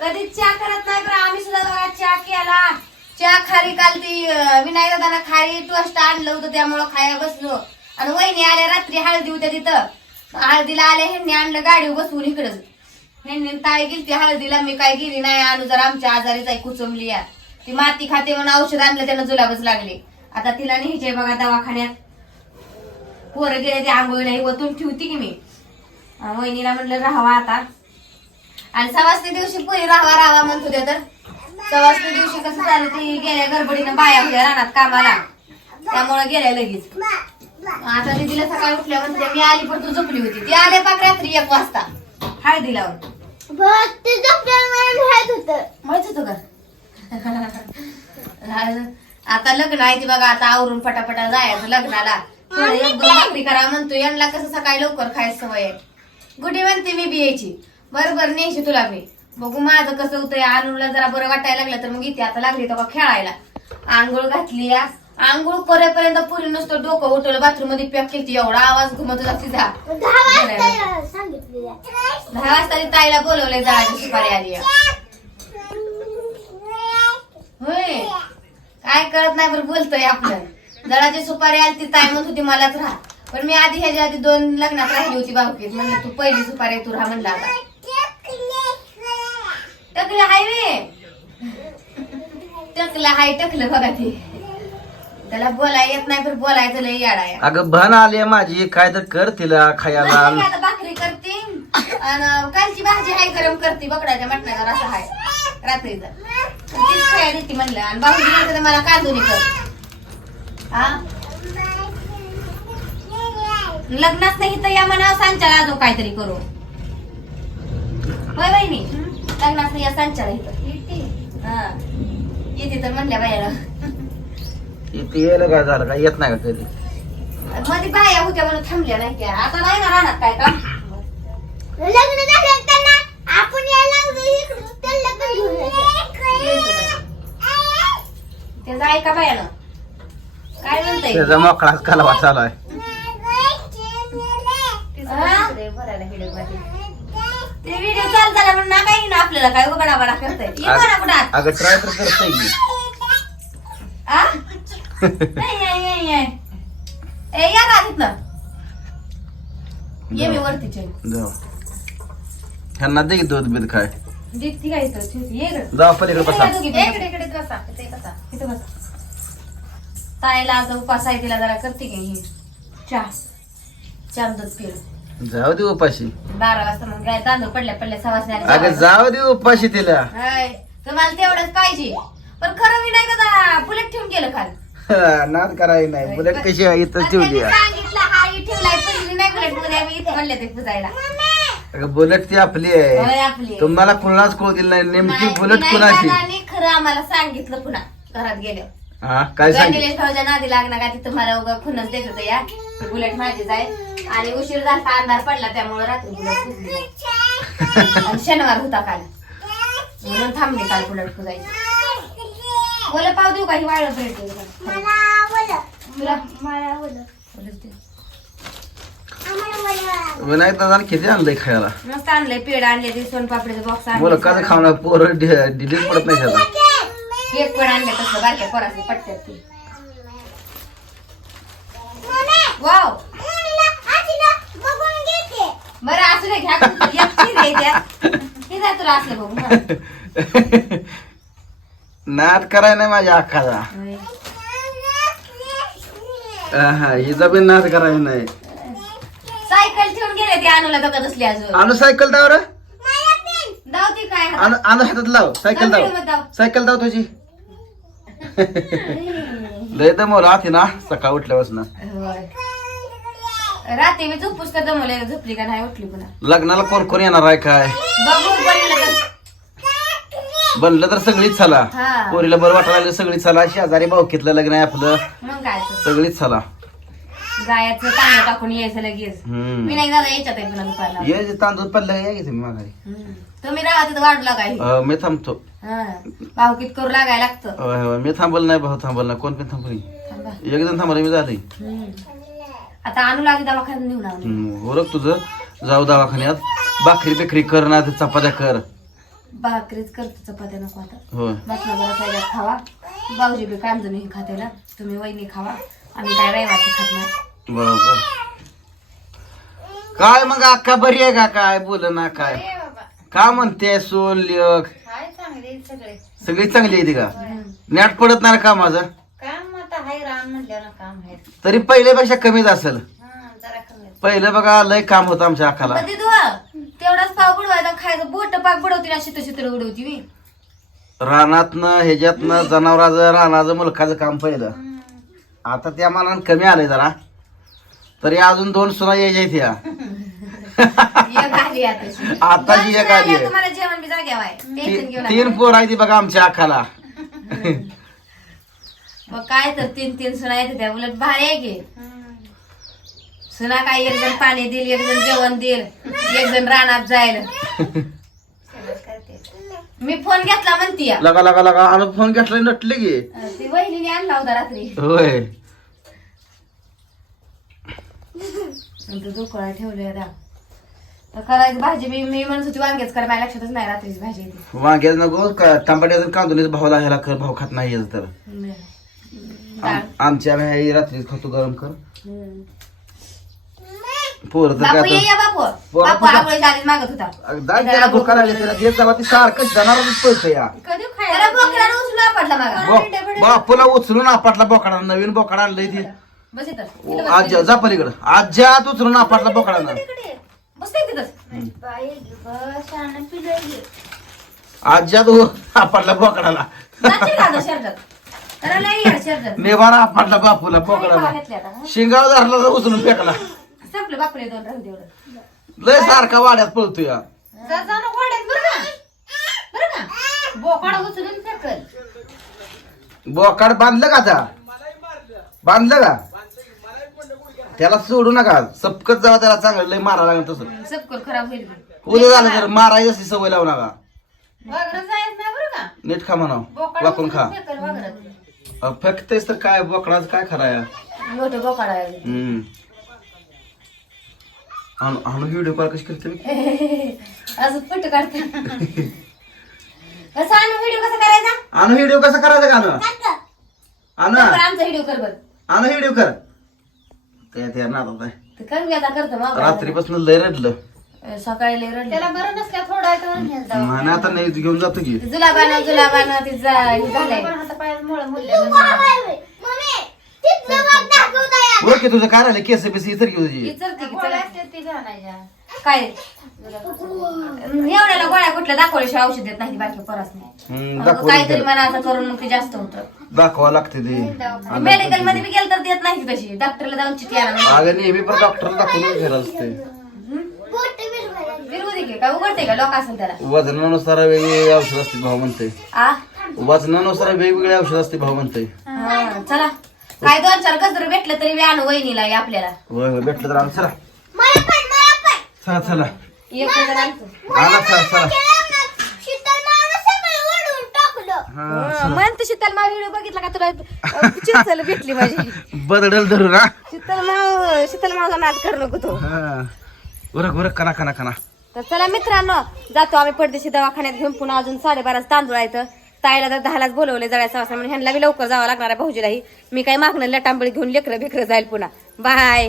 कधी चहा करत नाही पण आम्ही सुद्धा बघा चहा केला. चहा खारी काल ती विनायक दादा खारी टोस्ट आणलं होतं त्यामुळं खाया बसलो. आणि वहिनी आल्या रात्री हळदी होत्या तिथं. हळदीला आल्या ह्यांनी आणलं गाडी बसवून इकडंच ह्यांनी ताई गेली ती हळदीला मी काय गेली नाही आणू जर आमच्या आजारीच आहे कुचमली या ती माती खाते म्हणून औषध आणलं त्यानं जुलाबच लागले. आता तिला न्यायचे बघा दवाखान्यात. पोरं गेले ते आंघोळी नाही वतून ठेवती की मी. वहिनीला म्हटलं राहावा आता. आणि सवासती दिवशी पुरी राहावा राहावा म्हणत होते तर. सवासती दिवशी कसं झालं ती गेल्या गडबडीनं बाया होत्या रानात कामाला. त्यामुळे गेल्या लगेच. आता दिदीला सकाळी उठल्या म्हणते मी आली पण तू झोपली होती. ती आले पाक रात्री एक वाजता. हळदी लावून. ते झोपल्याला मला माहीत होतं. का? आता लग्न आहे ती बघा आता आवरून पटापटा जायचं लग्नाला. थोडं एक दोन भाकरी करा म्हणतो यांना कसं सकाळी लवकर खायचं सवय आहे. गुडी म्हणते मी बी यायची बरोबर न्यायची तुला मी. बघू माझं कसं होतंय. अनुला जरा बरं वाटायला लागलं तर मग इथे आता लागली तेव्हा खेळायला. आंघोळ घातली आंघोळ करेपर्यंत पुरी नुसतं डोकं उठवलं. बाथरूममध्ये पॅक केली एवढा आवाज घुमत होता तिचा. दहा वाजता सांगितलेलं दहा वाजता ती ताईला बोलवलंय जायची सुपारी आली. आहे. होय. काय कळत नाही बरं बोलतोय आपलं. जळाची सुपारी आली ती ताई म्हणत होती मलाच राहा. पण मी आधी ह्याच्या आधी दोन लग्नात राहिली होती बाहुकीत म्हणलं तू पहिली सुपारी तू राहा म्हणलं आता. टकलं हाय वे. टकलं हाय टकलं बघा ते. त्याला बोलाय येत नाही पण बोलायचं लय याडा या अगं भन आली काय काय तर कर तिला खायला. की आता भाकरी करते. आणि कालची भाजी हाय गरम करते बकडाच्या मटणाचा रसा हाय रात्रीचा. तीच खायला देते म्हणलं. आणि भाऊजी म्हणते तर मला कांदुनी कर. हा लग्नात नाही तर या मनावर सांच्याला अजून काहीतरी करू. होय बहिणी? लग्नात नाही या सांच्याला इथं. हा. येते तर म्हणल्या बायाला. इथे यायला काय झालं काय? येत नाही का कधी? मध्ये बाया होत्या म्हणून थांबल्या नाही त्या. आता नाही ना राहणार काय काम? लग्न झालं त्यांना आपण यायला लागलो इकडं त्यांना पण घेऊन यायचं. त्याचं ऐका बायानं. काय म्हणताय? त्याचा मोकळाच कालवा चालू आहे. चालू झाला म्हणून ना काही ना आपल्याला काय उघडा बडा करताय अगं ट्राय तर करतोय मी आ? नाही, नाही, नाही, नाही. ए या ये मी वरती चल जाऊ. ह्यांना दे की दूध बीध काय दीप्ती काय इथं? ठेवती. ये इकडं. जाऊ पलीकडे बसा. इकडे. इकडे बसा. इथे बसा. इथे बसा. ताईला आज उपास आहे तिला जरा करते की ही. चहा. चहा दूध पिलं. जाऊ दे उपाशी. बारा वाजता मग काय तांदूळ पडल्या पडल्या अगं जाऊ दे उपाशी तिला. हाय तुम्हाला तेवढंच पाहिजे. पण खरं मी नाही का बुलेट ठेवून गेलं काल. नाद करायची नाही. बुलेट कशी आहे? इथं आणि ठेवली आहे. सांगितलं हा ही ठेवलाय नाही बुलेटमध्ये आम्ही इथे म्हणले ते पुजायला. अगं बुलेट ती आपली होय, आहे. तुम्हाला कुणालाच कळू दिलं नाही. नेमकी बुलेट कुणाची? दादाने खरं आम्हाला सांगितलं पुन्हा घरात गेले हा काय सांग गणेश भाऊच्या नादी लागणार का तिथं मला उगा खुनच देत होतं या. बुलेट माझीच आहे. आणि उशीर झाला अंधार पडला त्यामुळे रात्री. आणि शनिवार होता काल. म्हणून थांबली काल बुलेट पुजायची बोला पाव देऊ काही वाळलं आवडलं. विनायक दादा किती आणलंय खायला? मस्त आणलंय पेड आणले ते सोनपापडीचं बॉक्स बोला कसं आणले खावणार पोरं डिलीट पडत नाही त्याचा. केक पण आणले तसलं बारक्या पोराचे पटत्यात ते मम्मी, वाव मम्मीला आजीला बघून घेते. बरं असू दे घ्या तुमचं. एक चीज आहे त्यात. असलं बघू. नाद कराय नाही माझ्या होय. हा हिचा बी नाद कराय नाही सायकल ठेवून गेले ते अनुला बघत असली अजून आणू सायकल दाव रे काय? आणू आणू हातात लाव सायकल दाव, दाव. दाव सायकल दाव तुझी लय दमवलं आधी ना सकाळ उठल्यापासून होय. रात्री मी झोपूस का दमवले झोपली का नाही उठली पुन्हा. लग्नाला कोण कोण येणार आहे काय? बघू पडलं तर. बनलं तर सगळीच हा. पोरीला बरं वाटायला लागलं सगळीच चला शेजारी भाऊकीतलं लग्न आहे आपलं. मग काय तर. सगळीच चला जायचं तांदूळ टाकून यायचं लगेच. हम्म. मी नाही दादा याच्यात आहे पुन्हा दुपारला. ये जे तांदूळ पडलं या की तुम्ही माघारी. हम्म. तुम्ही राहा तिथं वाढला काय? अं, मी थांबतो. भावकीत करू लागायला लागतं. मी थांबल नाही भाऊ थांबल नाही. कोण पण थांबल थांबा. एक जण थांबलं मी हम्म. आता आणू लागे दवाखान्यात नेऊन आणू. हम्म, ओरख तुझं जाऊ दवाखान्यात. भाकरी बिकरी कर ना ते चपात्या कर. भाकरीच करतो चपात्या नको आता. बसला जरा साईडात खावा. भाऊजी बी कांदून हे खाते ना तुम्ही वहिनी खावा. आम्ही काय रविवारचं खात नाही. बरोबर. काय मग अक्का बरी आहे का? काय बोल ना काय? का म्हणते सोल लेख? काय चांगले सगळे. सगळी चांगली आहे ती का? नॅट पडत नाही का माझं? राम काम आहे तरी पहिल्यापेक्षा कमीच असेल. जरा कमी पहिलं बघा लय काम होतं आमच्या कधी धुवा तेवढाच पाव बुडवायचा खायचं बोट पाक बुडवती ना शित्र शित्र उडवती मी. रानातनं ह्याच्यातनं जनावराचं रानाचं मुलखाचं काम पहिलं. आता त्या मानानं कमी आलंय जरा. तरी अजून दोन सुना यायच्या आहेत ह्या एक आली आताशी. आता जी एक आली आहे. तुम्हाला जेवण बी टेन्शन तीन पोर आहे ती बघा आमच्या अक्काला मग काय तर तीन तीन सुना येते त्या उलट भारी आहे की. सुना काय एक जण पाणी देईल एक जण जेवण देईल एक जण रानात जाईल. मी फोन घेतला म्हणती लगा लगा लगा आम्ही फोन घेतला नटले की. ती वहिनीने आणला होता रात्री. होय. नंतर दुकळा ठेवले तर करायची भाजी मी मी म्हणत होती वांग्याच करा माझ्या लक्षातच नाही रात्रीची भाजी. वांग्याच नको का टमाट्याचं कांदुलीच भावाला ह्याला कर भाव खात नाही याचं तर. आमच्या आम्ही हे रात्री खातो गरम कर. पोर तर बापू ये काय या बापू. बोला, बापू बोला. आंघोळीच्या आधीच मागत होता दाद त्याला भुका लागली त्याला देत जावा ती सारखं या. कधी खायला बोकडाला उचलून पडला मागा. बो- बापूला उचलून आपटला बोकडा नवीन बोकडा आणलंय ती. बस इथं. ओ, इथं बस. आज्या जा पलीकडं. आज्यात उचलून आपटला बोकडानं बस नाही तिथंच आज्यात उ- आपटला बोकडाला. जाशील का आता शर्टात त्याला नाही नेबारा आपटला बापूला हं? शिंगाव धरला तर उचलून फेकला. संपलं बापरे दोन राहू लय सारखा वाड्यात पळतो या जाताना वाड्यात बरं का? बरं का? बोकाड उचलून फेकल. बोकाड बांधलं का आता? बांधलं का? त्याला सोडू नका. सपकत जावा त्याला चांगलं. लय मारा लागेल तसं. सबकर खराब होईल उद्या झालं तर मारायची असली सवय लावू नका. वागरत जायच नाही बरं का? नीट खा म्हणाव. बोकाड वाकून खा. उचलून फेकल वागरत अ, फेकतेस तर काय बोकडाचं काय खराय? मोठं बोकाड आहे हम्म. आणू आणू व्हिडिओ कॉल कशी करते मी? असं काढते. कसं आणू व्हिडिओ कसा करायचा? आणू व्हिडिओ कसा करायचा का आणू आणू कर बरं, आमचा व्हिडिओ कर बरं. आणू व्हिडिओ कर. ते कर मी आता करतो मग. रात्रीपासून लय रडलं. सकाळी लय रडली. त्याला बरं नसल्या थोडा आता नाही घेऊन जातो की. जुलाबानं जुलाबानं ते जा- हे झालंय की तुझं काय राहिलं केस बिस इतर घेऊ तुझी विचारते की चला. काय? एवढ्याला गोळ्या कुठल्या दाखवल्याशिवाय औषध देत नाही ती बारकी परस हम्म, नाही काहीतरी दिलं. मनाचं करून मग ते जास्त होतं. दाखवा लागते ते. मेडिकलमध्ये बी गेलं तर देत नाही तशी. डॉक्टरला जाऊन चिठी आणा अगं नेहमी पण डॉक्टर दाखवून घ्यायला असते. काय उघडते का लोक असेल त्याला? वजनानुसार वेगवेगळी औषध असते भाव म्हणते आ? वजनानुसार वेगवेगळे औषध असते भाव म्हणते हा, चला. काय दोन चार भेटलं तरी आणू वहिनीला हे आपल्याला. होय होय भेटलं तर आम्ही चला. मला पण मला पण. चला चला. एक गजर आणतो आला चला चला. शीतल मला सगळं ओढून टाकलं. हा मन तर शीतल माव व्हिडिओ बघितला का तुला? चिंचल भेटली माझी. बदडल धरून हा. शीतल माव शीतल मावचा नाद करू नको तो. हा. उरक उरक कना कना कना तर चला मित्रांनो जातो आम्ही परदेशी दवाखान्यात घेऊन. पुन्हा अजून साडेबाराच तांदूळ आहेत. ताईला तर दहालाच बोलवले जायचं वाजता म्हणून. ह्यांना बी लवकर जावं लागणार आहे भाऊजीलाही. मी काही मागणं लटांबळी घेऊन लेकरं बिकरं जाईल पुन्हा. बाय